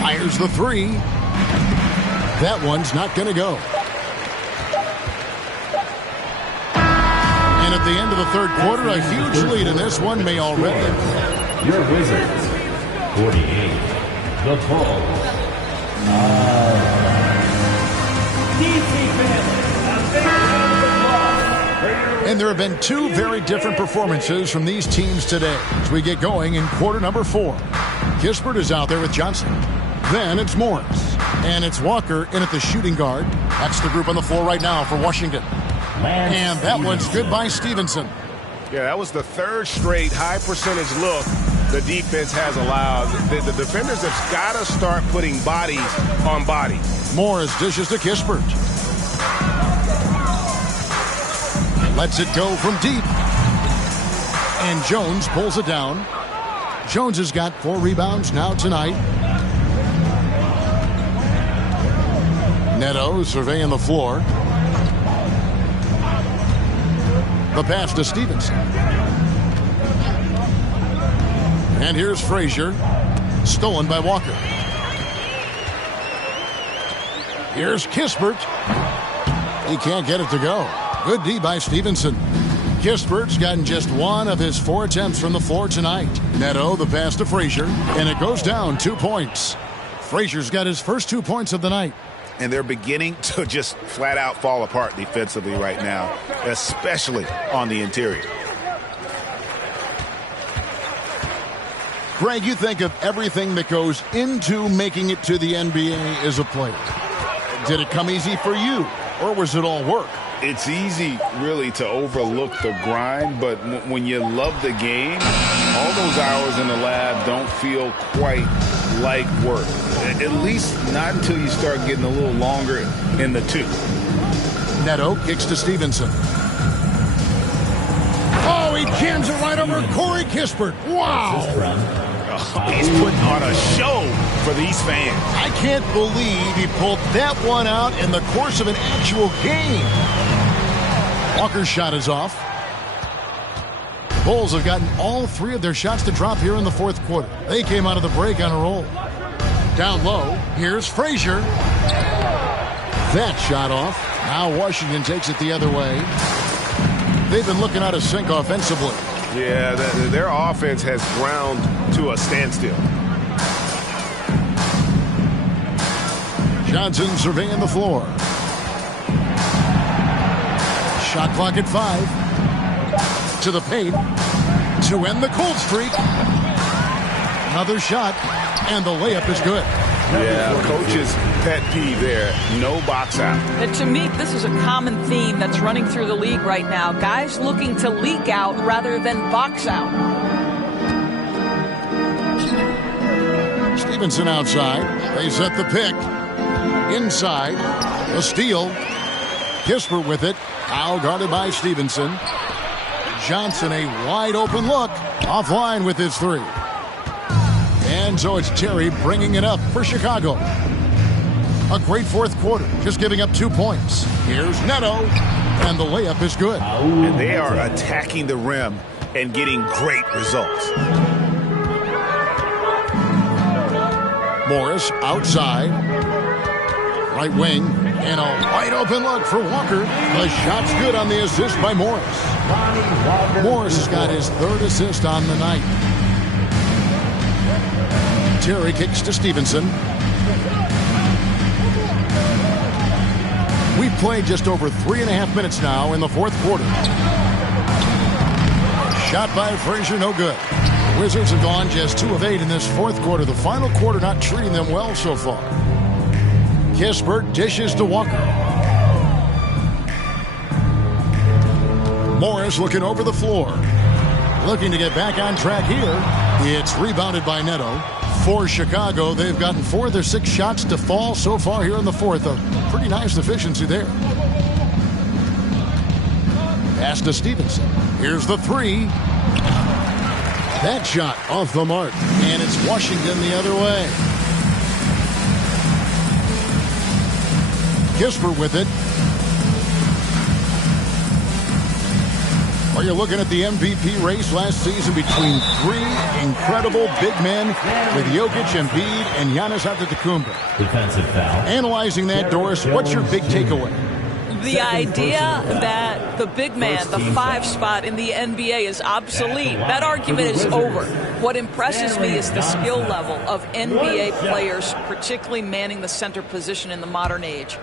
Fires the three. That one's not going to go. And at the end of the third quarter, a huge lead in this one may already. Your Wizards, 48. The Bulls. And there have been 2 very different performances from these teams today as we get going in quarter number 4. Kispert is out there with Johnson. Then it's Morris. And it's Walker in at the shooting guard. That's the group on the floor right now for Washington. And that one's good by Stevenson. Yeah, that was the third straight high percentage look the defense has allowed. The defenders have got to start putting bodies on bodies. Morris dishes to Kispert. Lets it go from deep. And Jones pulls it down. Jones has got 4 rebounds now tonight. Neto surveying the floor. The pass to Stevenson. And here's Frazier. Stolen by Walker. Here's Kispert. He can't get it to go. Good D by Stevenson. Kispert's gotten just 1 of his 4 attempts from the floor tonight. Neto, the pass to Frazier. And it goes down 2 points. Frazier's got his first 2 points of the night. And they're beginning to just flat out fall apart defensively right now, especially on the interior. Greg, you think of everything that goes into making it to the NBA as a player. Did it come easy for you, or was it all work? It's easy, really, to overlook the grind, but when you love the game, all those hours in the lab don't feel quite like work. At least not until you start getting a little longer in the tooth. Neto kicks to Stevenson. Oh, he jams it right over Corey Kispert. Wow. He's putting on a show for these fans. I can't believe he pulled that one out in the course of an actual game. Walker's shot is off. Bulls have gotten all three of their shots to drop here in the fourth quarter. They came out of the break on a roll. Down low, here's Frazier. That shot off. Now Washington takes it the other way. They've been looking out of sync offensively. Yeah, their offense has ground to a standstill. Johnson surveying the floor. Shot clock at 5. To the paint. To end the cold streak. Another shot. And the layup is good. Yeah, coach's pet peeve there. No box out. And to me, this is a common theme that's running through the league right now. Guys looking to leak out rather than box out. Stevenson outside. They set the pick. Inside. A steal. Kispert with it. Now guarded by Stevenson. Johnson, a wide open look. Offline with his three. And so it's Terry bringing it up for Chicago. A great fourth quarter, just giving up 2 points. Here's Neto, and the layup is good. And they are attacking the rim and getting great results. Morris outside. Right wing, and a wide open look for Walker. The shot's good on the assist by Morris. Morris has got his third assist on the night. Terry kicks to Stevenson. We've played just over 3.5 minutes now in the fourth quarter. Shot by Frazier, no good. Wizards have gone just 2 of 8 in this fourth quarter. The final quarter not treating them well so far. Kispert dishes to Walker. Morris looking over the floor. Looking to get back on track here. It's rebounded by Neto. For Chicago, they've gotten 4 of their 6 shots to fall so far here in the fourth. A pretty nice efficiency there. Pass to Stevenson. Here's the 3. That shot off the mark. And it's Washington the other way. Kispert with it. Well, you're looking at the MVP race last season between 3 incredible big men with Jokic, Embiid, and Giannis Antetokounmpo. Defensive foul. Analyzing that, Doris, what's your big takeaway? The idea that the big man, the 5 spot in the NBA is obsolete, that argument is over. What impresses me is the skill level of NBA players, particularly manning the center position in the modern age.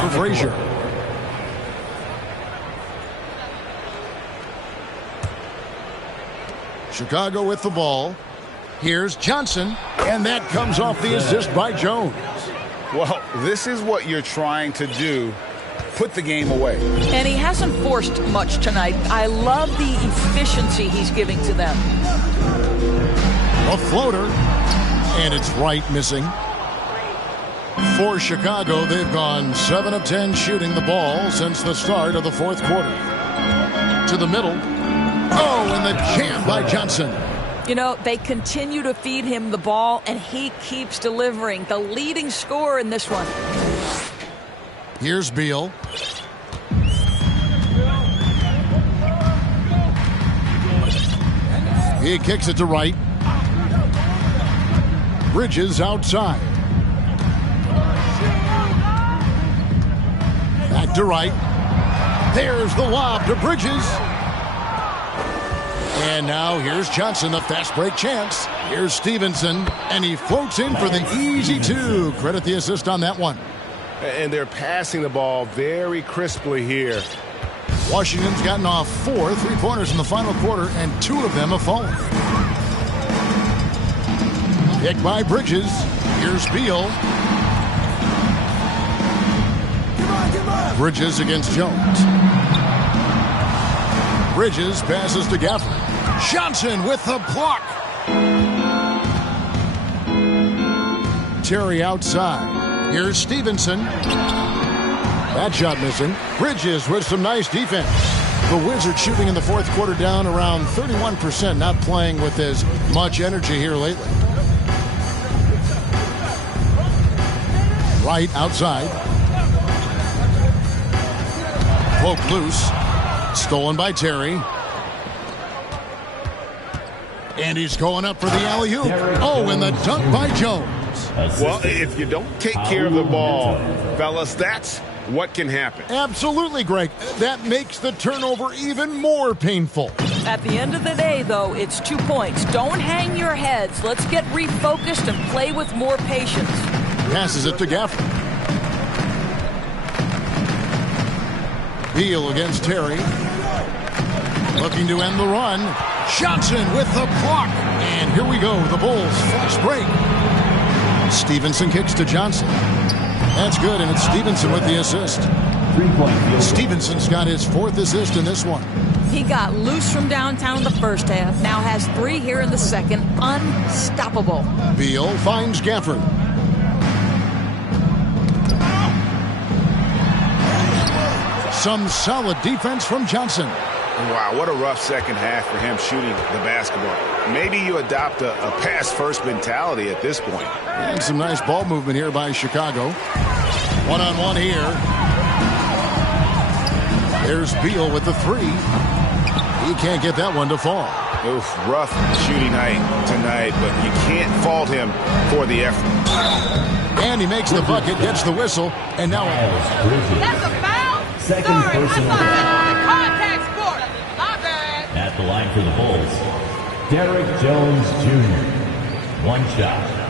For Frazier. Chicago with the ball. Here's Johnson, and that comes off the assist by Jones. Well, this is what you're trying to do. Put the game away. And he hasn't forced much tonight. I love the efficiency he's giving to them. A floater, and it's right missing. For Chicago, they've gone 7 of 10 shooting the ball since the start of the fourth quarter. To the middle. Oh, and the jam by Johnson. You know, they continue to feed him the ball, and he keeps delivering. The leading scorer in this one. Here's Beal. He kicks it to right. Bridges outside. Back to right. There's the lob to Bridges. And now here's Johnson, the fast break chance. Here's Stevenson, and he floats in for the easy 2. Credit the assist on that one. And they're passing the ball very crisply here. Washington's gotten off 4 3-pointers in the final quarter, and 2 of them have fallen. Picked by Bridges. Here's Beal. Bridges against Jones. Bridges passes to Gafford. Johnson with the block. Terry outside. Here's Stevenson. That shot missing. Bridges with some nice defense. The Wizards shooting in the fourth quarter down around 31%, not playing with as much energy here lately. Right outside. Poke loose. Stolen by Terry. And he's going up for the alley-oop. Oh, and the dunk by Jones. Well, if you don't take care of the ball, fellas, that's what can happen. Absolutely, Greg. That makes the turnover even more painful. At the end of the day, though, it's 2 points. Don't hang your heads. Let's get refocused and play with more patience. Passes it to Gafford. Beal against Terry. Looking to end the run. Johnson with the block. And here we go. The Bulls fast break. Stevenson kicks to Johnson. That's good, and it's Stevenson with the assist. Stevenson's got his 4th assist in this one. He got loose from downtown in the first half. Now has 3 here in the second. Unstoppable. Beal finds Gafford. Some solid defense from Johnson. Wow, what a rough second half for him shooting the basketball. Maybe you adopt a pass-first mentality at this point. And some nice ball movement here by Chicago. One-on-one here. There's Beal with the 3. He can't get that one to fall. Oof, rough shooting night tonight, but you can't fault him for the effort. And he makes the bucket, gets the whistle, and now... That's a foul? Second personal foul. Contact sport. My bad. At the line for the Bulls, Derrick Jones Jr. 1 shot.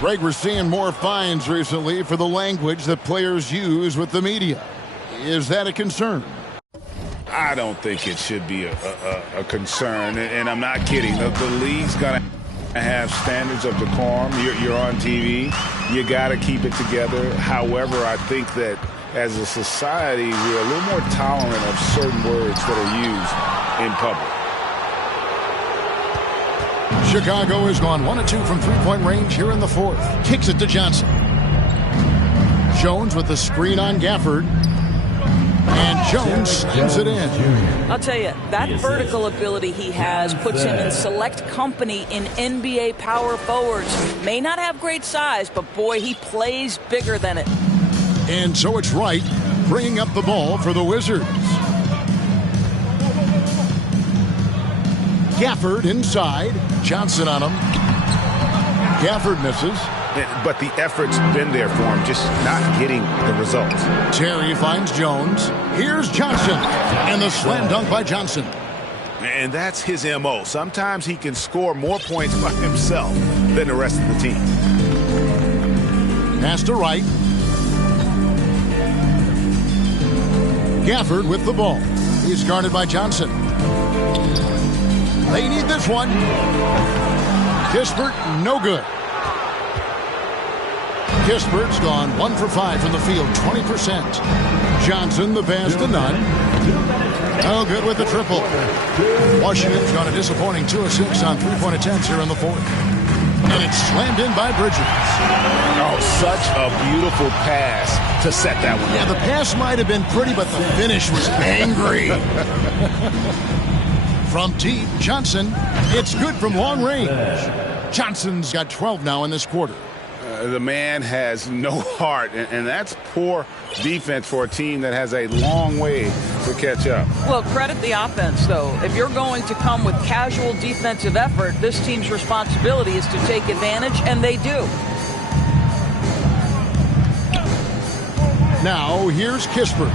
Greg, we're seeing more fines recently for the language that players use with the media. Is that a concern? I don't think it should be a concern, and I'm not kidding. The league's going to have standards of decorum. You're on TV. You got to keep it together. However, I think that as a society, we're a little more tolerant of certain words that are used in public. Chicago has gone 1 of 2 from three-point range here in the 4th. Kicks it to Johnson. Jones with the screen on Gafford. And Jones slams it in. I'll tell you, that vertical ability he has puts him in select company in NBA power forwards. May not have great size, but boy, he plays bigger than it. And so it's Wright bringing up the ball for the Wizards. Gafford inside. Johnson on him. Gafford misses. But the effort's been there for him, just not getting the results. Terry finds Jones. Here's Johnson. And the slam dunk by Johnson. And that's his M.O. Sometimes he can score more points by himself than the rest of the team. Pass to Wright. Gafford with the ball. He's guarded by Johnson. They need this one. Kispert, no good. Kispert's gone 1 for 5 from the field, 20%. Johnson, the pass to none. No good with the triple. Washington's gone a disappointing 2 of 6 on three-point attempts here in the 4th. And it's slammed in by Bridges. Oh, such a beautiful pass to set that one. Yeah, the pass might have been pretty, but the finish was angry. From deep, Johnson. It's good from long range. Johnson's got 12 now in this quarter. The man has no heart, and that's poor defense for a team that has a long way to catch up. Well, credit the offense, though. If you're going to come with casual defensive effort, this team's responsibility is to take advantage, and they do. Now, here's Kispert.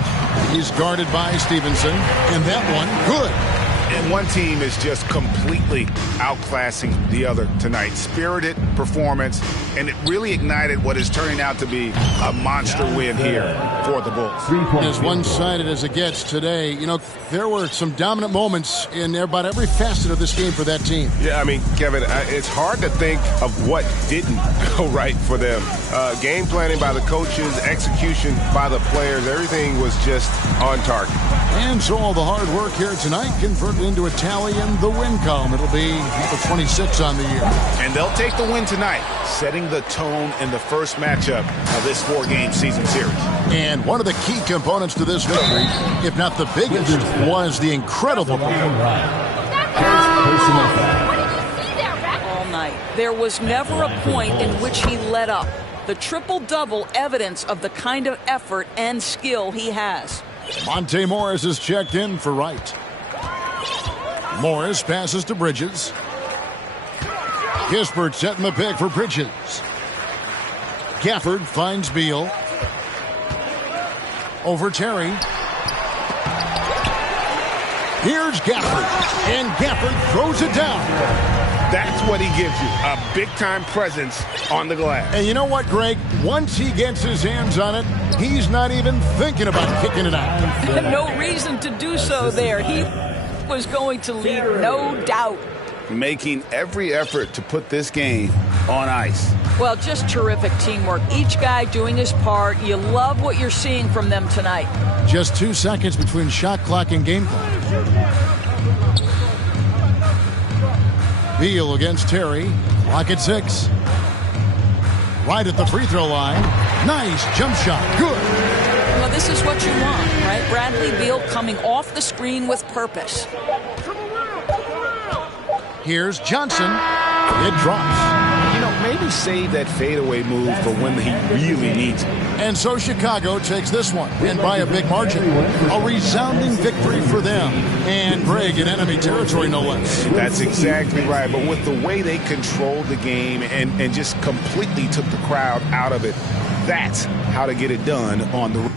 He's guarded by Stevenson, and that one, good. And one team is just completely outclassing the other tonight. Spirited performance, and it really ignited what is turning out to be a monster win here for the Bulls. As one-sided as it gets today, you know, there were some dominant moments in about every facet of this game for that team. Yeah, I mean, Kevin, it's hard to think of what didn't go right for them. Game planning by the coaches, execution by the players, everything was just on target. And so all the hard work here tonight converted into a tally in the win column. It'll be number 26 on the year. And they'll take the win tonight, setting the tone in the first matchup of this 4-game season series. And one of the key components to this victory, if not the biggest, was the incredible performance. All night. There was never a point in which he let up. The triple-double evidence of the kind of effort and skill he has. Monte Morris is checked in for Wright. Morris passes to Bridges. Kispert setting the pick for Bridges. Gafford finds Beal. Over Terry. Here's Gafford. And Gafford throws it down. That's what he gives you, a big-time presence on the glass. And you know what, Greg? Once he gets his hands on it, he's not even thinking about kicking it out. No reason to do so there. He was going to lead, no doubt. Making every effort to put this game on ice. Well, just terrific teamwork. Each guy doing his part. You love what you're seeing from them tonight. Just 2 seconds between shot clock and game clock. Beal against Terry. Clock at 6. Right at the free throw line. Nice jump shot. Good. Well, this is what you want, right? Bradley Beal coming off the screen with purpose. Here's Johnson. It drops. You know, maybe save that fadeaway move for when he really needs it. And so Chicago takes this one, and by a big margin. A resounding victory for them. And Greg in enemy territory, no less. That's exactly right. But with the way they controlled the game and just completely took the crowd out of it, that's how to get it done on the